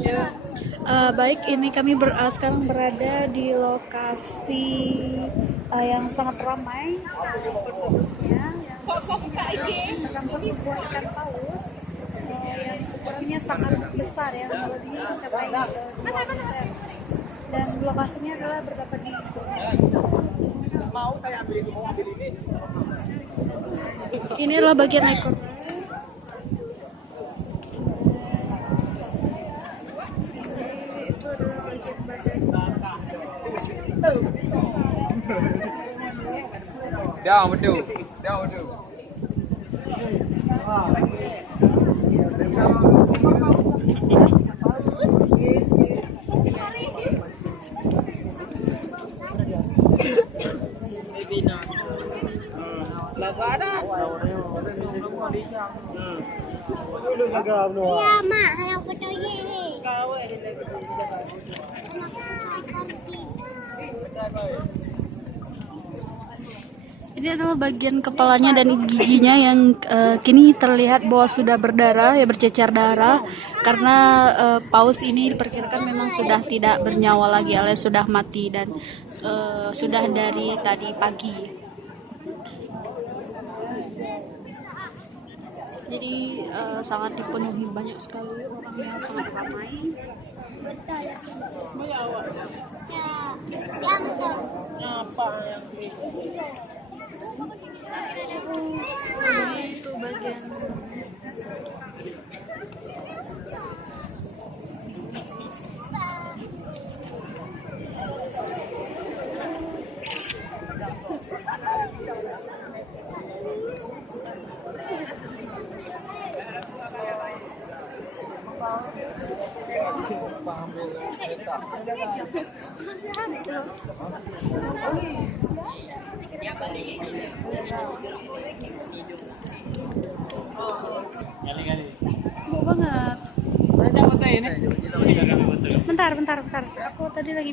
Ya, baik, ini kami sekarang berada di lokasi yang sangat ramai penduduknya, yang terdampar sebuah ikan paus yang ukurannya sangat besar ya, melebihi mencapai 2 meter, dan lokasinya adalah berada di ini adalah bagian ekor. Itu adalah bagian badan. Down, betul. Down, betul. Iya, mak, yang betul ini. Ini adalah bagian kepalanya dan giginya yang kini terlihat bahwa sudah berdarah, ya bercecar darah, karena paus ini diperkirakan memang sudah tidak bernyawa lagi alias sudah mati, dan sudah dari tadi pagi. Jadi sangat dipenuhi, banyak sekali orang yang sangat ramai. Betul. Ya, betul. Itu bagian bau banget. Bentar. Aku tadi lagi